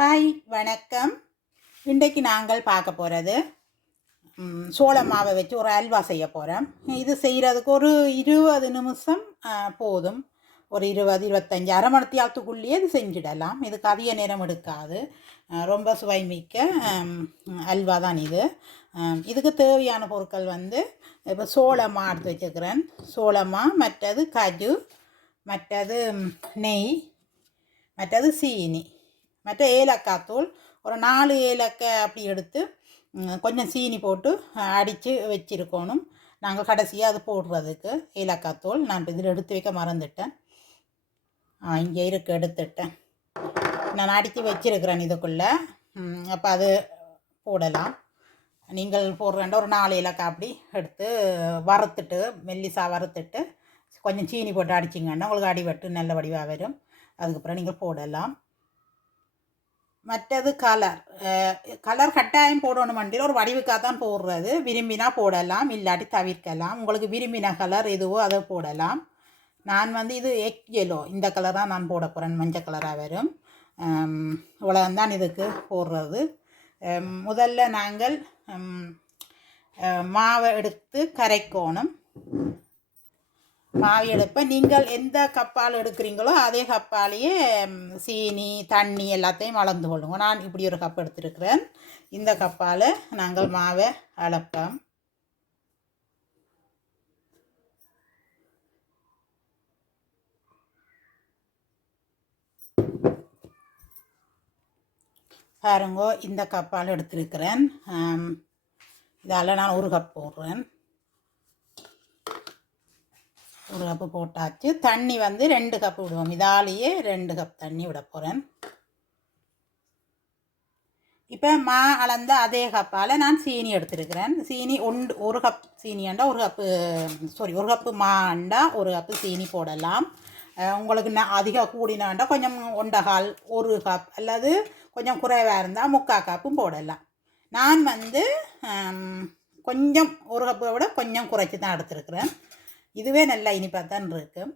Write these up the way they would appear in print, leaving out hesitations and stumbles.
Hi வணக்கம். இன்றைக்கு நாங்கள் பார்க்க போகிறது சோள மாவை வச்சு ஒரு அல்வா செய்ய போகிறோம். இது செய்கிறதுக்கு ஒரு 20 நிமிஷம் போதும். ஒரு 20-25 அரை மணித்தியாலத்துக்குள்ளேயே இது செஞ்சிடலாம். இதுக்கு அதிக நேரம் எடுக்காது. ரொம்ப சுவைமிக்க அல்வா தான் இது. இதுக்கு தேவையான பொருட்கள் வந்து இப்போ சோளமா எடுத்து வச்சுக்கிறேன். சோளமா, மற்றது கஜு, மற்றது நெய், மற்றது சீனி, மற்ற ஏலக்காய் தூள் ஒரு 4 ஏலக்காய் அப்படி எடுத்து கொஞ்சம் சீனி போட்டு அடித்து வச்சுருக்கணும். நாங்கள் கடைசியாக அது போடுறதுக்கு ஏலக்காய் தூள் நான் இப்போ இதில் எடுத்து வைக்க மறந்துட்டேன். இங்கே இருக்க எடுத்துட்டேன். நான் அடித்து வச்சுருக்கிறேன் இதுக்குள்ளே. அப்போ அது போடலாம். நீங்கள் போடுறேன்டா ஒரு 4 ஏலக்காய் அப்படி எடுத்து வறுத்துட்டு மெல்லிசா வறுத்துட்டு கொஞ்சம் சீனி போட்டு அடிச்சிங்கன்னா உங்களுக்கு அடிவட்டு நல்ல வடிவாக வரும். அதுக்கப்புறம் நீங்கள் போடலாம். மற்றது கலர் கட்டாயம் போடணும். வண்டியில் ஒரு வடிவுக்காக தான் போடுறது. விரும்பினா போடலாம், இல்லாட்டி தவிர்க்கலாம். உங்களுக்கு விரும்பின கலர் எதுவோ அதை போடலாம். நான் வந்து இது எக் எல்லோ, இந்த கலர் தான் நான் போட போகிறேன். மஞ்சள் கலராக வரும். இவ்வளோதான் இதுக்கு போடுறது. முதல்ல நாங்கள் மாவை எடுத்து கரைக்கணும். மாவு எடுப்ப நீங்கள் எந்த கப்பால் எடுக்கிறீங்களோ அதே கப்பாலேயே சீனி தண்ணி எல்லாத்தையும் அளந்து கொள்ளுங்க. நான் இப்படி ஒரு கப் எடுத்துருக்கிறேன். இந்த கப்பால் நாங்கள் மாவை அளப்போம். பாருங்கோ, இந்த கப்பால் எடுத்துருக்கிறேன். இதால் நான் ஒரு கப் போடுறேன். ஒரு கப்பு போட்டாச்சு. தண்ணி வந்து 2 கப்பு விடுவோம். இதாலேயே 2 கப் தண்ணி விட போகிறேன். இப்போ மா அளந்த அதே கப்பால் நான் சீனி எடுத்துருக்கிறேன். சீனி ஒரு கப் சீனியாண்டா ஒரு கப்பு மாண்டா ஒரு கப்பு சீனி போடலாம். உங்களுக்கு அதிக கூடினாண்டா கொஞ்சம் 1/4 1 கப் அல்லது கொஞ்சம் குறைவாக இருந்தால் 3/4 கப்பும் போடலாம். நான் வந்து கொஞ்சம் ஒரு கப்பை விட கொஞ்சம் குறைச்சி தான் எடுத்துருக்கிறேன். இதுவே நல்லா இனிப்பாக தான் இருக்குது.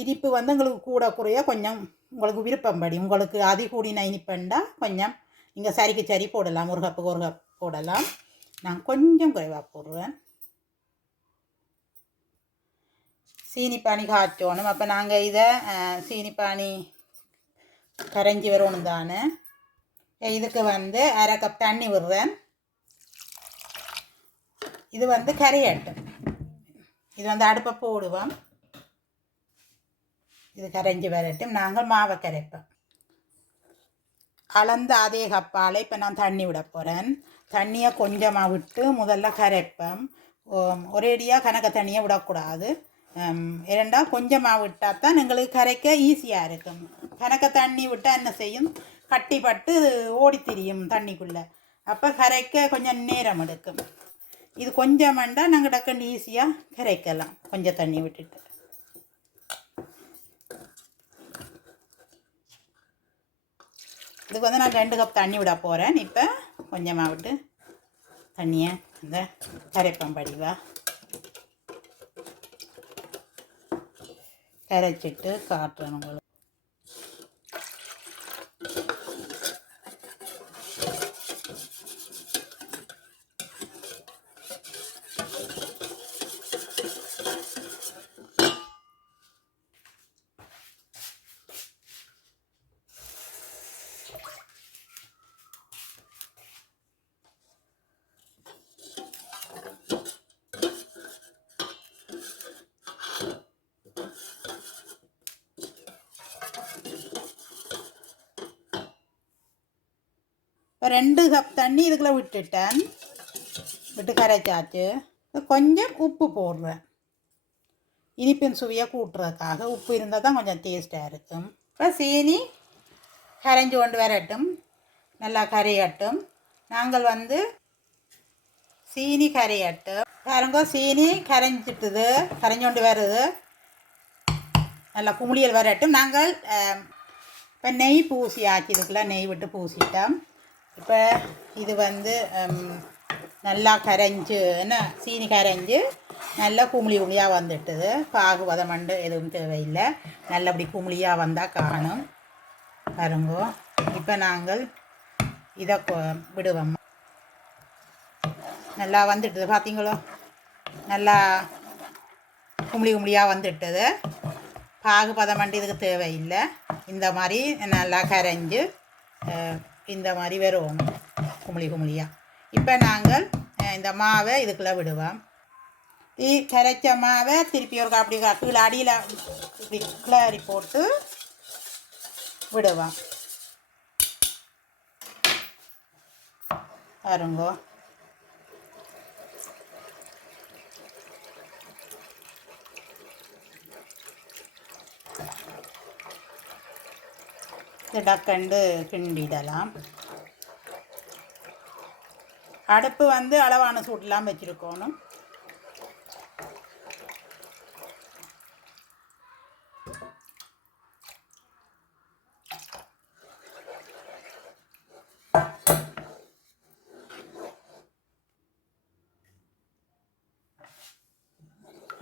இனிப்பு வந்து உங்களுக்கு கூட குறைய கொஞ்சம் உங்களுக்கு விருப்பம்படி. உங்களுக்கு அதி கூடின இனிப்புண்டா கொஞ்சம் நீங்கள் சரிக்கு சரி போடலாம். ஒரு கப்புக்கு ஒரு கப் போடலாம். நான் கொஞ்சம் குறைவாக போடுவேன். சீனிப்பானி காய்ச்சணும். அப்போ நாங்கள் இதை சீனிப்பானி கரைஞ்சி வரணும் தானே. இதுக்கு வந்து அரை கப் தண்ணி விடுறேன். இது வந்து கரையட்டும். இது வந்து அடுப்பை போடுவோம். இது கரைஞ்சி வரட்டும். நாங்கள் மாவை கரைப்போம். அளந்த அதே கப்பால் இப்போ நான் தண்ணி விட போகிறேன். தண்ணியை கொஞ்சமாக விட்டு முதல்ல கரைப்போம். ஒரேடியாக கணக்க தண்ணியை விடக்கூடாது. இரண்டா கொஞ்சமாக விட்டால் தான் எங்களுக்கு கரைக்க ஈஸியாக இருக்கும். கணக்க தண்ணி விட்டால் என்ன செய்யும், கட்டிப்பட்டு ஓடி திரியும் தண்ணிக்குள்ளே. அப்போ கரைக்க கொஞ்சம் நேரம் எடுக்கும். இது கொஞ்சம் வேண்டாம், நாங்கள் டக்குன்னு ஈஸியாக கரைக்கலாம் கொஞ்சம் தண்ணி விட்டுட்டு. இதுக்கு வந்து நான் 2 கப் தண்ணி விட போகிறேன். இப்போ கொஞ்சமாக விட்டு தண்ணியை இந்த கரைப்பம் படிவா கரைச்சிட்டு காட்டுறேன் உங்களுக்கு. இப்போ 2 கப் தண்ணி இதுக்குள்ளே விட்டுட்டேன். விட்டு கரைச்சாச்சு. கொஞ்சம் உப்பு போடுறேன். இனிப்பின் சுவையை கூட்டுறதுக்காக. உப்பு இருந்தால் தான் கொஞ்சம் டேஸ்ட்டாக இருக்கும். இப்போ சீனி கரைஞ்சி கொண்டு வரட்டும், நல்லா கரையட்டும். நாங்கள் வந்து சீனி கரையட்டும். பாருங்க, சீனி கரைஞ்சிட்டுது, கரைஞ்சி கொண்டு வருது. நல்லா குமிழியல் வரட்டும். நாங்கள் இப்போ நெய் பூசி ஆக்கி இதுக்குள்ளே நெய் விட்டு பூசிட்டோம். இப்போ இது வந்து நல்லா கரைஞ்சி சீனி கரைஞ்சி நல்லா குமிழியாக வந்துட்டுது. பாகு வதமண்டு எதுவும் தேவையில்லை. நல்லபடி குமிழியாக வந்தால் காணும். பாருங்கோ, இப்போ நாங்கள் இதை விடுவோம். நல்லா வந்துட்டுது பார்த்தீங்களோ, நல்லா கும்பளியாக வந்துட்டது. பாகு பதம் இதுக்கு தேவையில்லை. இந்த மாதிரி நல்லா கரைஞ்சி இந்த மாதிரி வரும் கும்பளியாக. இப்போ நாங்கள் இந்த மாவை இதுக்குள்ளே விடுவோம். கரைச்ச மாவை திருப்பி ஒரு அப்படி கீழே அடியில் இப்படி கிளறி போட்டு விடுவோம். பாருங்கோ, டக்கண்டு கிண்டிடலாம். அடுப்பு வந்து அளவான சூட்டெலாம் வச்சுருக்கணும்.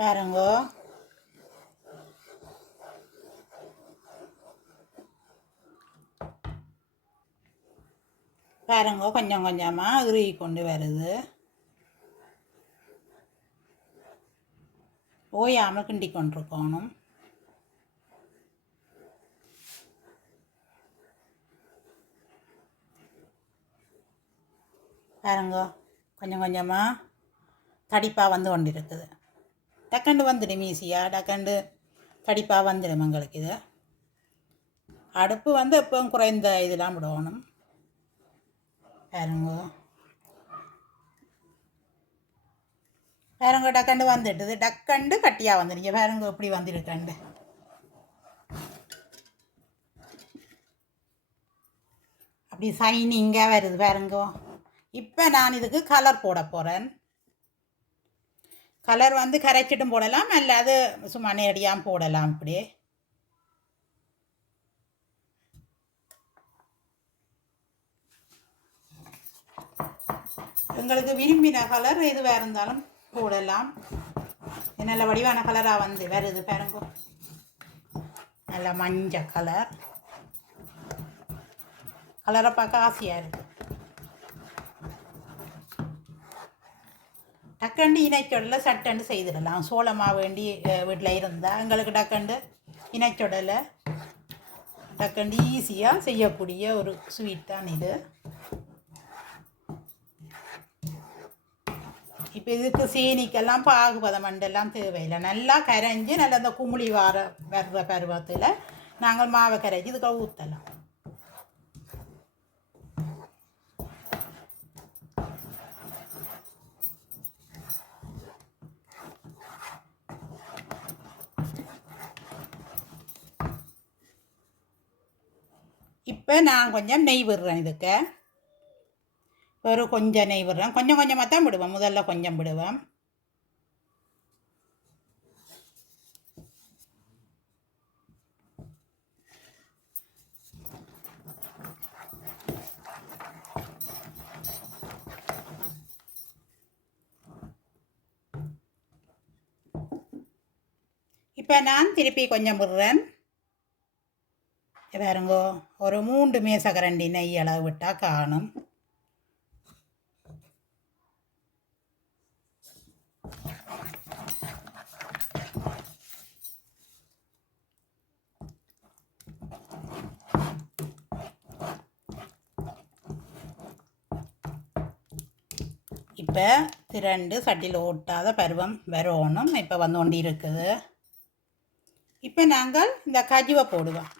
பாருங்கோ, பாருங்க கொஞ்சம் கொஞ்சமாக உருகி கொண்டு வருது. ஓயாமல் கிண்டி கொண்டிருக்கணும். பாருங்க கொஞ்சம் கொஞ்சமாக தடிப்பாக வந்து கொண்டு இருக்குது. டக்கண்டு வந்துடும் ஈஸியாக, டக்கண்டு தடிப்பாக வந்துடும் எங்களுக்கு. இது அடுப்பு வந்து எப்பவும் குறைந்த இதெல்லாம் விடணும். பாருங்க, பாருங்க டக்கண்டு வந்துட்டுது. டக்கண்டு கட்டியாக வந்துடுங்க. பாருங்க எப்படி வந்துருக்கண்டு. அப்படி சைனிங்காக வருது பாருங்க. இப்போ நான் இதுக்கு கலர் போட போகிறேன். கலர் வந்து கரைச்சிட்டும் போடலாம், அல்ல அது சும்மா நேரடியாக போடலாம். இப்படி எங்களுக்கு விரும்பின கலர் எதுவாக இருந்தாலும் போடலாம். நல்ல வடிவான கலராக வந்து வருது பாருங்க. நல்ல மஞ்சள் கலர், கலரை பார்க்க ஆசையாக இருக்குது. டக்கண்டு இணைச்சொடலை சட்டண்டு செய்திடலாம். சோளமாக வேண்டி வீட்டில் இருந்தால் எங்களுக்கு டக்கண்டு இணைச்சொடலை டக்கண்டு ஈஸியாக செய்யக்கூடிய ஒரு ஸ்வீட் தான் இது. இப்போ இதுக்கு சீனிக்கெல்லாம் பாகு பதமண்டெல்லாம் தேவையில்லை. நல்லா கரைஞ்சி நல்லா அந்த குமுளி வர்ற பருவத்தில் நாங்கள் மாவை கரைச்சி இதுக்கு ஊற்றலாம். இப்போ நான் கொஞ்சம் நெய் விடுறேன். இதுக்கு ஒரு கொஞ்சம் நெய் விடுறேன். கொஞ்சம் கொஞ்சமாக தான் விடுவேன். முதல்ல கொஞ்சம் விடுவேன். இப்போ நான் திருப்பி கொஞ்சம் விடுறேன். பாருங்கோ, ஒரு 3 மேசக்கரண்டி நெய் அளவு விட்டால் காணும். இப்போ திரண்டு சட்டியில் ஓட்டாத பருவம் வரணும். இப்போ வந்து கொண்டு இருக்குது. இப்போ நாங்கள் இந்த கஜுவை போடுவோம்.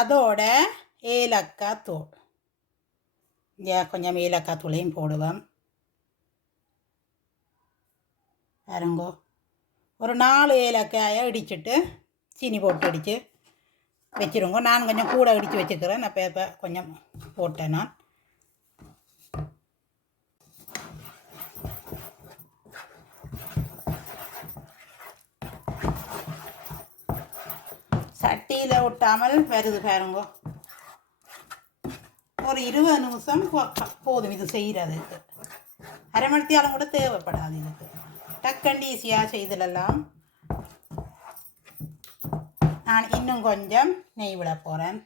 அதோட ஏலக்காய் தூள், கொஞ்சம் ஏலக்காய் தூளையும் போடுவோம். பாருங்கோ, ஒரு 4 ஏலக்காயை இடிச்சிட்டு சீனி போட்டு இடித்து வச்சுருங்க. நான் கொஞ்சம் கூட இடித்து வச்சுக்கிறேன். நான் இப்போ கொஞ்சம் போட்டேன். நான் சட்டியில் ஒட்டாமல் வருது பாருங்க. ஒரு 20 நிமிஷம் போதும் இது செய்கிறதுக்கு. அரை மணித்தியாலும் கூட தேவைப்படாது. இதுக்கு டக்கண்டு ஈஸியாக செய்திடலாம். நான் இன்னும் கொஞ்சம் நெய் விட போகிறேன்.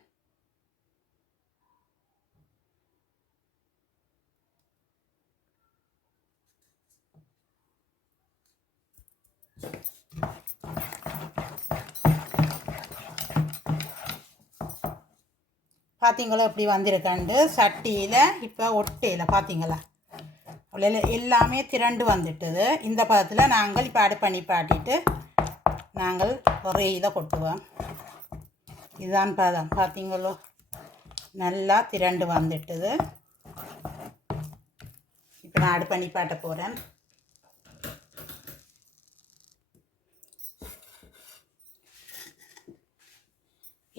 பார்த்தீங்களா இப்படி வந்திருக்காண்டு சட்டியில் இப்போ ஒட்டையில் பார்த்தீங்களா எல்லாமே திரண்டு வந்துட்டுது. இந்த பதத்தில் நாங்கள் இப்போ அடுப்பணி பாட்டிட்டு நாங்கள் ஒரே இதை கொட்டுவோம். இதுதான் பதம் பார்த்தீங்களோ, நல்லா திரண்டு வந்துட்டுது. இப்போ நான் அடுப்பணி பாட்ட போகிறேன்.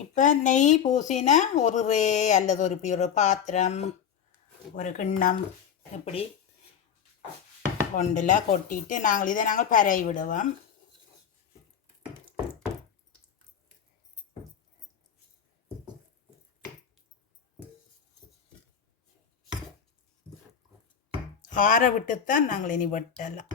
இப்போ நெய் பூசின ஒரு ரே அல்லது ஒரு இப்படி ஒரு பாத்திரம் ஒரு கிண்ணம் இப்படி கொண்டில் கொட்டிட்டு நாங்கள் பரவி விடுவோம். ஆற விட்டுத்தான் நாங்கள் இனி வெட்டலாம்.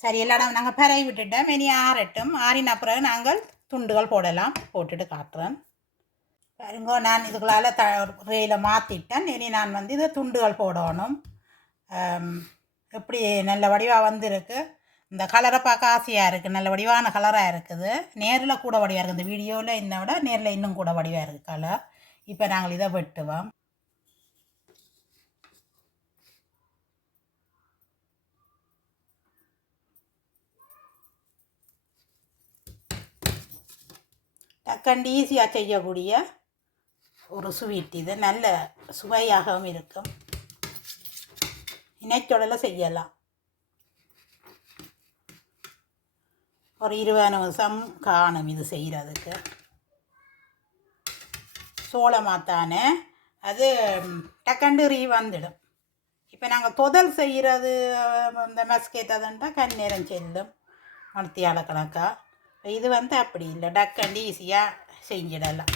சரி, எல்லாம் நாங்கள் பரவி விட்டுட்டோம். இனி ஆறட்டும். ஆறின பிறகு நாங்கள் துண்டுகள் போடலாம். போட்டுட்டு காட்டுறேன் பாருங்க. நான் இதுகளால் ரேயில் மாற்றிட்டேன். இனி நான் இதை துண்டுகள் போடணும். எப்படி நல்ல வடிவாக வந்திருக்கு. இந்த கலரை பார்க்க ஆசையாக இருக்குது. நல்ல வடிவான கலராக இருக்குது. நேரில் கூட வடிவாக இருக்குது. இந்த வீடியோவில் இன்னை விட நேரில் இன்னும் கூட வடிவாக இருக்குது கலர். இப்போ நாங்கள் இதை வெட்டுவோம். டக்கண்டு ஈஸியாக செய்யக்கூடிய ஒரு ஸ்வீட். இது நல்ல சுவையாகவும் இருக்கும். இணைச்சொடல செய்யலாம். ஒரு 20 நிமிஷம் காணும் இது செய்கிறதுக்கு. சோளமாத்தானே அது டக்கண்டு வந்துடும். இப்போ நாங்கள் தொதல் செய்கிறது இந்த மஸ்கேத்ததுன்ட்டா கண்ணேரம் செல்லும் மணத்தியால கணக்காக. இது அப்படி இல்லை. டக்கண்டு ஈஸியாக செஞ்சிடலாம்.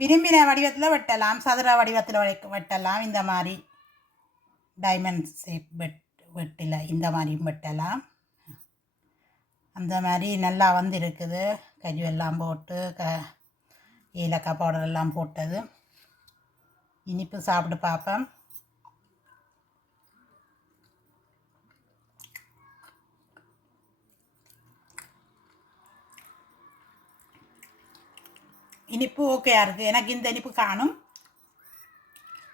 விரும்பின வடிவத்தில் வெட்டலாம். சதுர வடிவத்தில் வெட்டலாம். இந்த மாதிரி டைமண்ட் ஷேப் வெட்டில் இந்த மாதிரியும் வெட்டலாம். அந்த மாதிரி நல்லா இருக்குது. கஜுவெல்லாம் போட்டு ஏலக்காய் பவுடர் எல்லாம் போட்டது. இனிப்பு சாப்பிட்டு பார்ப்பேன். இனிப்பு ஓகேயா இருக்குது. எனக்கு இந்த இனிப்பு காணும்.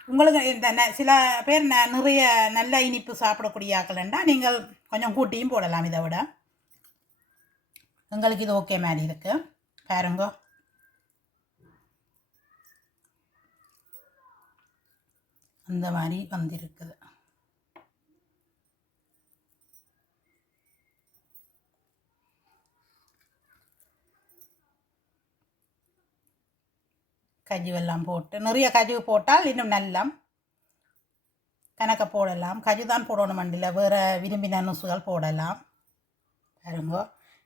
உங்களுக்கு இந்த சில பேர் நிறைய நல்ல இனிப்பு சாப்பிடக்கூடிய ஆக்கலண்டா நீங்கள் கொஞ்சம் கூட்டியும் போடலாம். இதை விட உங்களுக்கு இது ஓகே மாதிரி இருக்குது. பாருங்க. அந்த மாதிரி வந்திருக்குது. கஜுவெல்லாம் போட்டு நிறைய கஜு போட்டால் இன்னும் நல்லா கணக்க போடலாம். கஜு தான் போடணும் மண்டியில். வேறு விரும்பின நுசுகள் போடலாம். பாருங்கோ.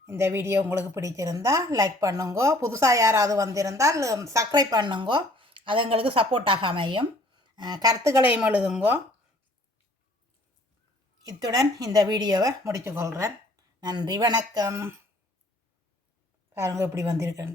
இந்த வீடியோ உங்களுக்கு பிடிச்சிருந்தால் லைக் பண்ணுங்கோ. புதுசாக யாராவது வந்திருந்தால் சப்ஸ்கிரைப் பண்ணுங்கோ. அது எங்களுக்கு சப்போர்ட்டாக அமையும். கருத்துக்களையும் எழுதுங்கோ. இத்துடன் இந்த வீடியோவை முடித்துக்கொள்கிறேன். நன்றி, வணக்கம். பாருங்க எப்படி வந்திருக்கேன்.